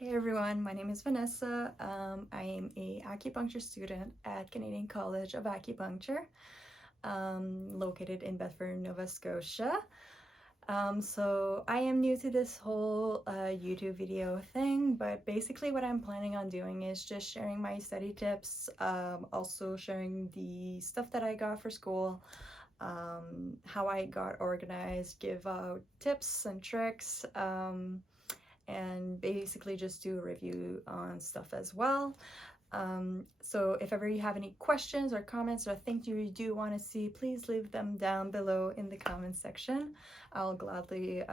Hey everyone, my name is Vanessa. I am a acupuncture student at Canadian College of Acupuncture, located in Bedford, Nova Scotia. So I am new to this whole YouTube video thing, but basically what I'm planning on doing is just sharing my study tips, also sharing the stuff that I got for school, how I got organized, give out tips and tricks, and basically just do a review on stuff as well. So if ever you have any questions or comments or things you do want to see, please leave them down below in the comments section. I'll gladly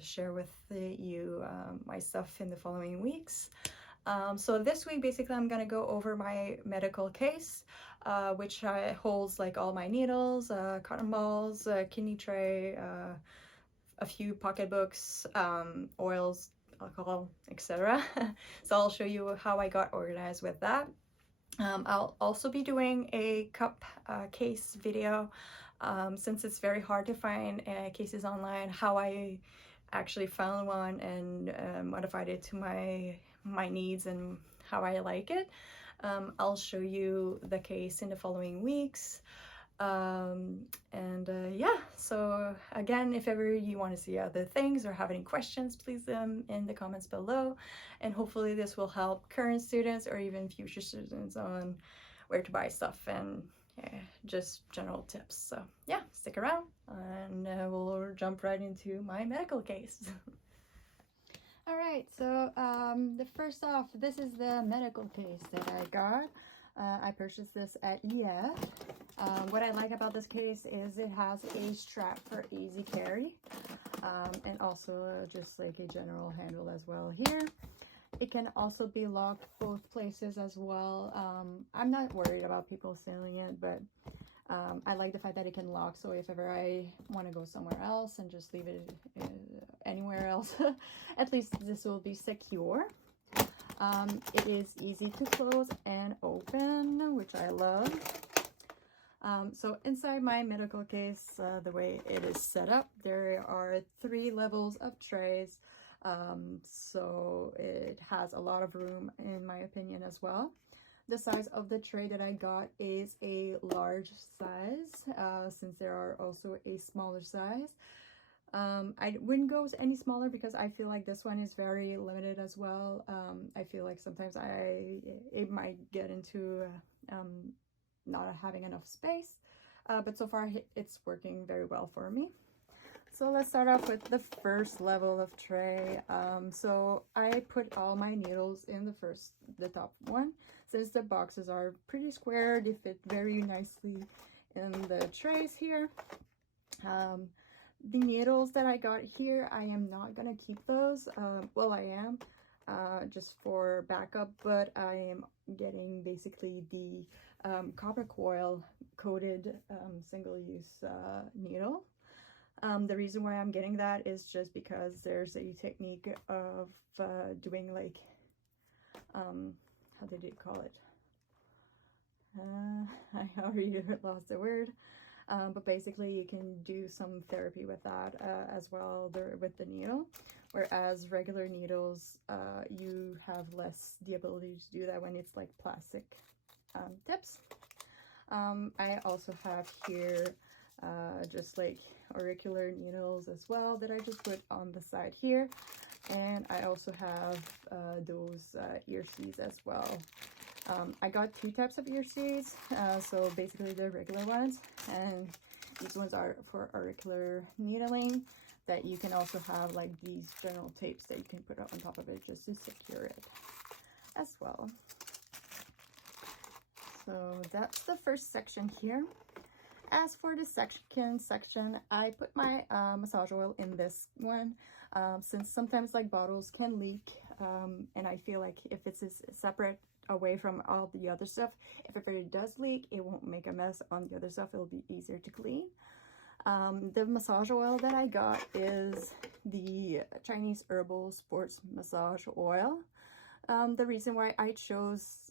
share with you my stuff in the following weeks. So this week, basically, I'm going to go over my medical case, which holds like all my needles, cotton balls, kidney tray, a few pocketbooks, oils, alcohol, etc. So I'll show you how I got organized with that. I'll also be doing a cup case video, since it's very hard to find cases online, how I actually found one and modified it to my needs and how I like it. I'll show you the case in the following weeks. Yeah, so again, if ever you want to see other things or have any questions, please leave them in the comments below, and hopefully this will help current students or even future students on where to buy stuff and just general tips. So yeah, stick around and we'll jump right into my medical case. All right, so the first off, this is the medical case that I got. I purchased this at EF. What I like about this case is it has a strap for easy carry, and also just like a general handle as well here. It can also be locked both places as well. I'm not worried about people stealing it, but I like the fact that it can lock, so if ever I want to go somewhere else and just leave it anywhere else, at least this will be secure. It is easy to close and open, which I love. So inside my medical case, the way it is set up, there are 3 levels of trays. So it has a lot of room in my opinion as well. The size of the tray that I got is a large size, since there are also a smaller size. I wouldn't go any smaller because I feel like this one is very limited as well. I feel like sometimes it might get into not having enough space, but so far it's working very well for me. So let's start off with the first level of tray. So I put all my needles in the top one. Since the boxes are pretty square, they fit very nicely in the trays here. The needles that I got here, I am not gonna keep those. Well, I am, just for backup, but I am getting basically the copper coil coated single-use needle. The reason why I'm getting that is just because there's a technique of doing like, how did it call it? I already lost the word. But basically you can do some therapy with that as well with the needle, whereas regular needles, you have less the ability to do that when it's like plastic tips. I also have here just like auricular needles as well that I just put on the side here, and I also have those ear seeds as well. I got 2 types of ear seeds, so basically the regular ones, and these ones are for auricular needling, that you can also have like these general tapes that you can put on top of it just to secure it as well. So that's the first section here. As for the second section, I put my massage oil in this one, since sometimes like bottles can leak, and I feel like if it's separate away from all the other stuff, if it does leak, it won't make a mess on the other stuff. It'll be easier to clean. The massage oil that I got is the Chinese herbal sports massage oil. The reason why I chose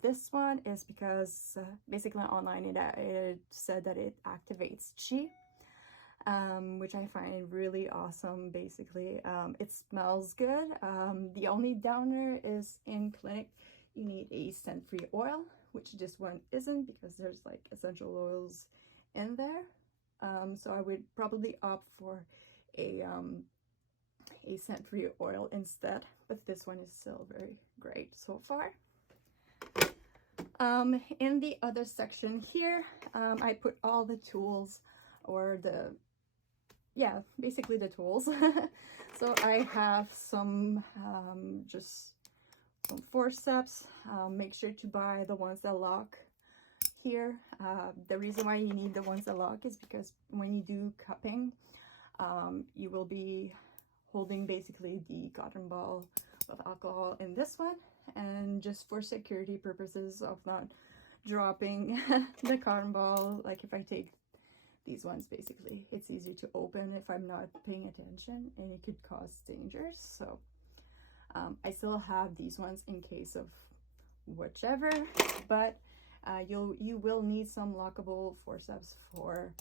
this one is because basically online it said that it activates qi. which I find really awesome. Basically, it smells good. The only downer is in clinic, you need a scent-free oil, which this one isn't because there's like essential oils in there. So I would probably opt for a scent-free oil instead, but this one is still very great so far. In the other section here, I put all the tools, or basically the tools. So I have some just some forceps. Make sure to buy the ones that lock here. The reason why you need the ones that lock is because when you do cupping, you will be holding basically the cotton ball of alcohol in this one, and just for security purposes of not dropping the cotton ball, like if I take these ones, basically it's easy to open if I'm not paying attention, and it could cause dangers. So I still have these ones in case of whichever, but you will need some lockable forceps for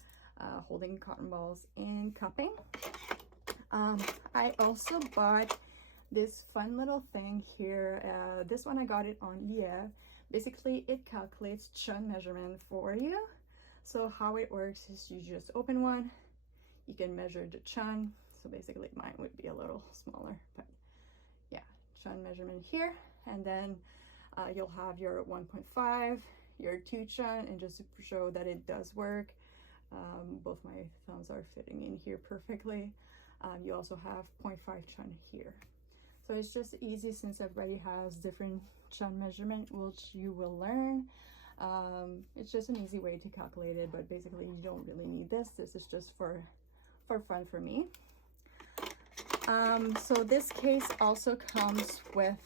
holding cotton balls in cupping. I also bought this fun little thing here. This one I got it on EF. Basically it calculates Tsun measurement for you. So how it works is you just open one, you can measure the Tsun. So basically mine would be a little smaller, but yeah, Tsun measurement here, and then you'll have your 1.5, your 2 Tsun, and just to show that it does work, both my thumbs are fitting in here perfectly. You also have 0.5 Tsun here. So it's just easy since everybody has different Tsun measurement, which you will learn. It's just an easy way to calculate it, but basically you don't really need this. This is just for fun for me. So this case also comes with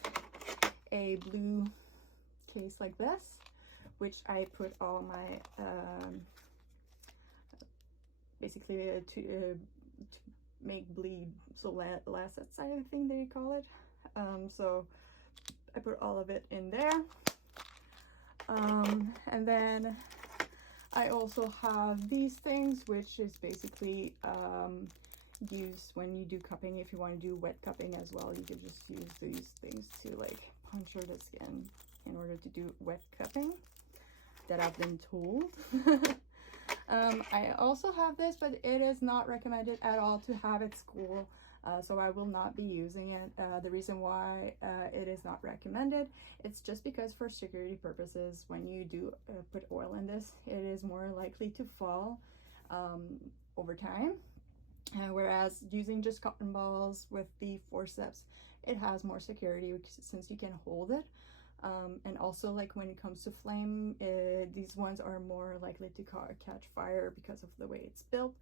a blue case like this, which I put all my basically to make bleed, so Lancets, I think they call it. So I put all of it in there. And then I also have these things, which is basically used when you do cupping. If you want to do wet cupping as well, you can just use these things to like puncture the skin in order to do wet cupping, that I've been told. I also have this, but it is not recommended at all to have at school, so I will not be using it. The reason why it is not recommended, it's just because for security purposes, when you do put oil in this, it is more likely to fall over time, whereas using just cotton balls with the forceps, it has more security since you can hold it. And also, like when it comes to flame, these ones are more likely to catch fire because of the way it's built.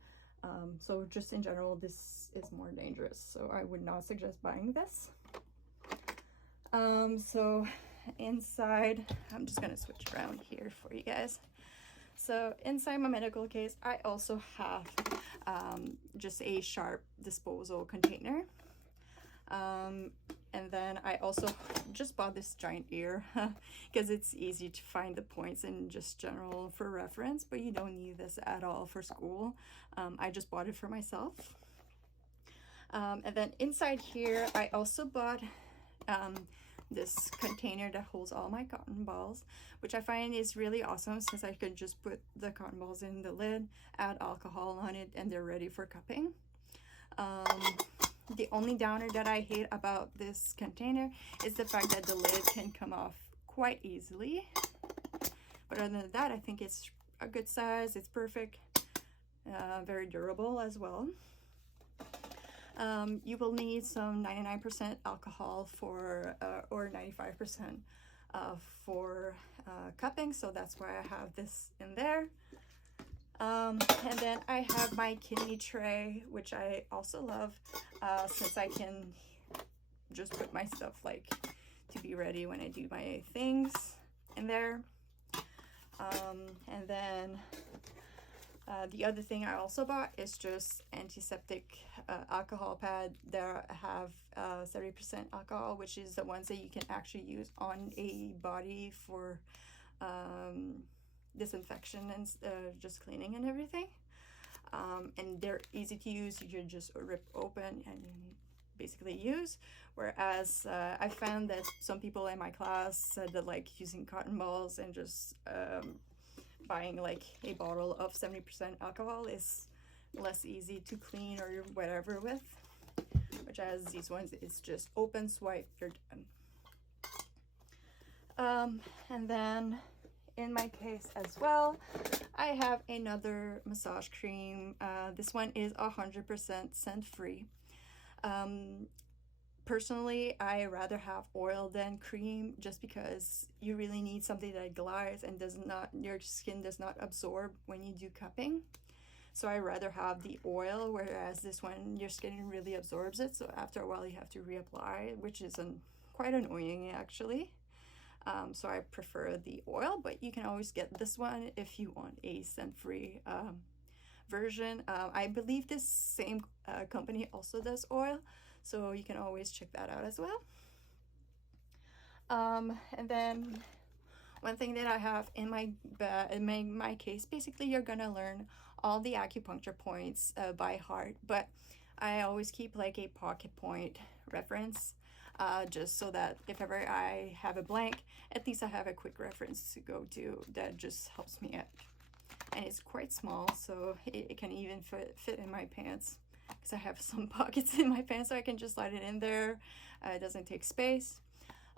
So just in general, this is more dangerous, so I would not suggest buying this. So inside, I'm just gonna switch around here for you guys. So inside my medical case, I also have just a sharp disposal container. And then I also just bought this giant ear because it's easy to find the points in just general for reference, but you don't need this at all for school. I just bought it for myself. And then inside here, I also bought this container that holds all my cotton balls, which I find is really awesome since I can just put the cotton balls in the lid, add alcohol on it, and they're ready for cupping. The only downer that I hate about this container is the fact that the lid can come off quite easily. But other than that, I think it's a good size. It's perfect, very durable as well. You will need some 99% alcohol for, or 95% for cupping, so that's why I have this in there. And then I have my kidney tray, which I also love, since I can just put my stuff like to be ready when I do my things in there. And then the other thing I also bought is just antiseptic alcohol pad that have 30% alcohol, which is the ones that you can actually use on a body for disinfection and just cleaning and everything. and they're easy to use. You can just rip open and basically use. Whereas I found that some people in my class said that like using cotton balls and just buying like a bottle of 70% alcohol is less easy to clean or whatever with, which as these ones is just open, swipe, you're done. And then in my case as well, I have another massage cream. This one is 100% scent free. Personally, I rather have oil than cream, just because you really need something that glides and your skin does not absorb when you do cupping. So I rather have the oil, whereas this one, your skin really absorbs it. So after a while you have to reapply, which is quite annoying actually. So I prefer the oil, but you can always get this one if you want a scent-free version. I believe this same company also does oil, so you can always check that out as well. And then one thing that I have in my case, basically you're gonna learn all the acupuncture points by heart, but I always keep like a pocket point reference, just so that if ever I have a blank, at least I have a quick reference to go to that just helps me out. And it's quite small, so it can even fit in my pants, because I have some pockets in my pants, so I can just slide it in there. It doesn't take space.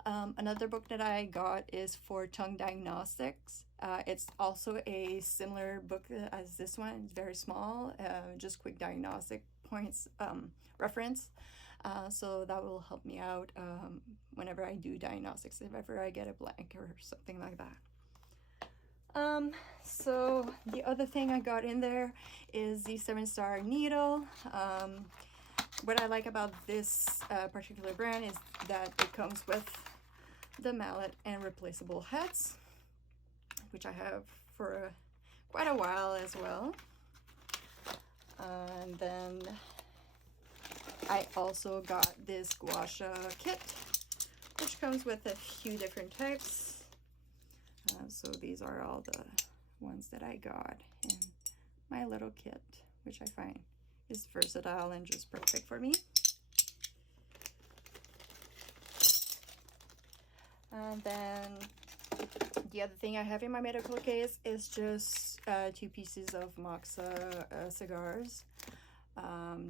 Another book that I got is for tongue diagnostics. It's also a similar book as this one. It's very small, just quick diagnostic points reference. So that will help me out whenever I do diagnostics, if ever I get a blank or something like that. So the other thing I got in there is the 7-star needle. What I like about this particular brand is that it comes with the mallet and replaceable heads, which I have for quite a while as well. And then I also got this gua sha kit, which comes with a few different types. So these are all the ones that I got in my little kit, which I find is versatile and just perfect for me. And then the other thing I have in my medical case is just 2 pieces of Moxa cigars.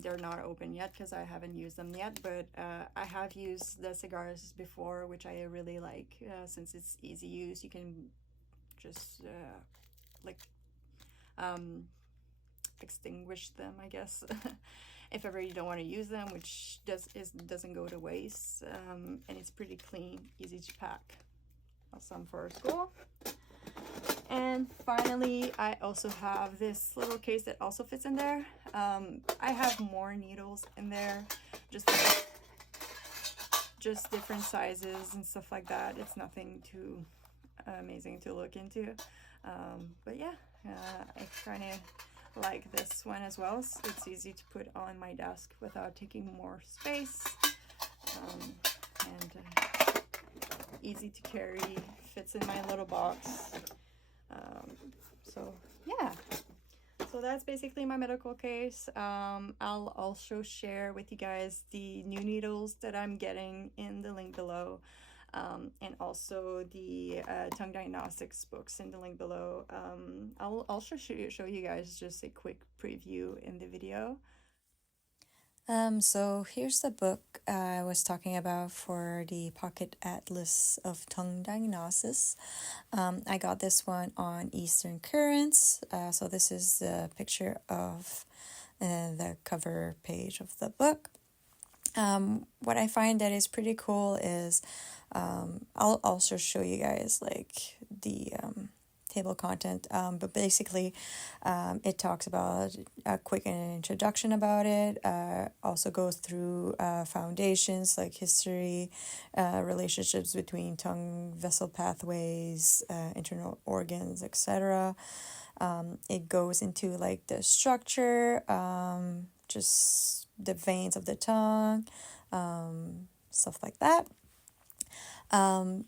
They're not open yet because I haven't used them yet, but I have used the cigars before, which I really like, since it's easy use. You can just extinguish them, I guess, if ever you don't want to use them, which doesn't go to waste, and it's pretty clean, easy to pack. Some for school. And finally, I also have this little case that also fits in there. I have more needles in there, just different sizes and stuff like that. It's nothing too amazing to look into, but yeah, I kind of like this one as well. It's easy to put on my desk without taking more space, and easy to carry, fits in my little box. So yeah, so that's basically my medical case. I'll also share with you guys the new needles that I'm getting in the link below, and also the tongue diagnostics books in the link below. I'll also show you guys just a quick preview in the video. So here's the book I was talking about for the Pocket Atlas of Tongue Diagnosis. I got this one on Eastern Currents. So this is the picture of the cover page of the book. What I find that is pretty cool is I'll also show you guys like the table content, but basically it talks about a quick introduction about it, also goes through foundations like history, relationships between tongue vessel pathways, internal organs, etc. It goes into like the structure, just the veins of the tongue, stuff like that.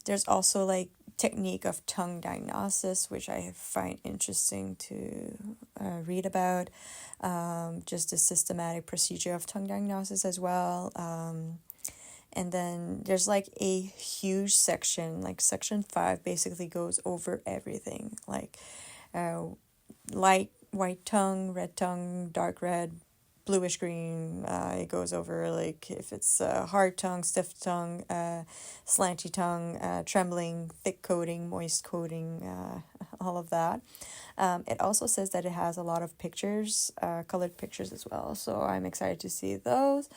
There's also like technique of tongue diagnosis, which I find interesting to read about. Just the systematic procedure of tongue diagnosis as well. And then there's like a huge section, like section 5 basically goes over everything, like light white tongue, red tongue, dark red, bluish green. It goes over like if it's hard tongue, stiff tongue, slanty tongue, trembling, thick coating, moist coating, all of that. It also says that it has a lot of pictures, colored pictures as well. So I'm excited to see those.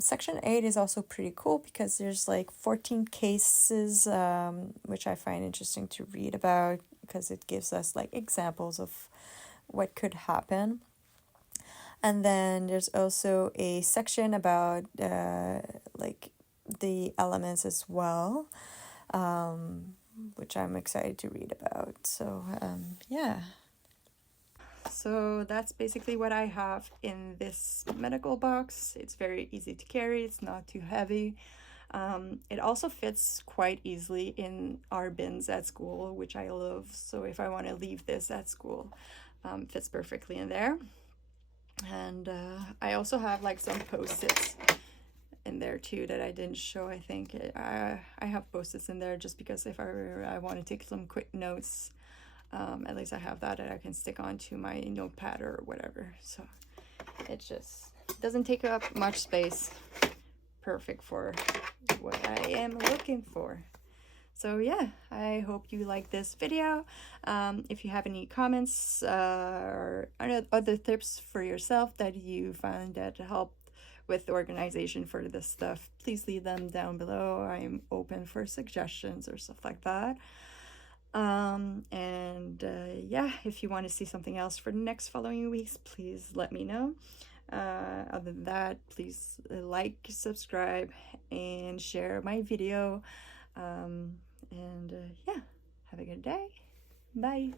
Section 8 is also pretty cool because there's like 14 cases, which I find interesting to read about because it gives us like examples of what could happen. And then there's also a section about like the elements as well, which I'm excited to read about. So yeah. So that's basically what I have in this medical box. It's very easy to carry. It's not too heavy. It also fits quite easily in our bins at school, which I love. So if I want to leave this at school, it fits perfectly in there. And I also have like some post-its in there too that I didn't show. I think I have post-its in there just because if I want to take some quick notes, at least I have that I can stick onto my notepad or whatever. So it just doesn't take up much space. Perfect for what I am looking for. So yeah, I hope you like this video. If you have any comments or other tips for yourself that you find that helped with the organization for this stuff, please leave them down below. I'm open for suggestions or stuff like that. Yeah, if you want to see something else for the next following weeks, please let me know. Other than that, please like, subscribe, and share my video. Yeah, have a good day. Bye.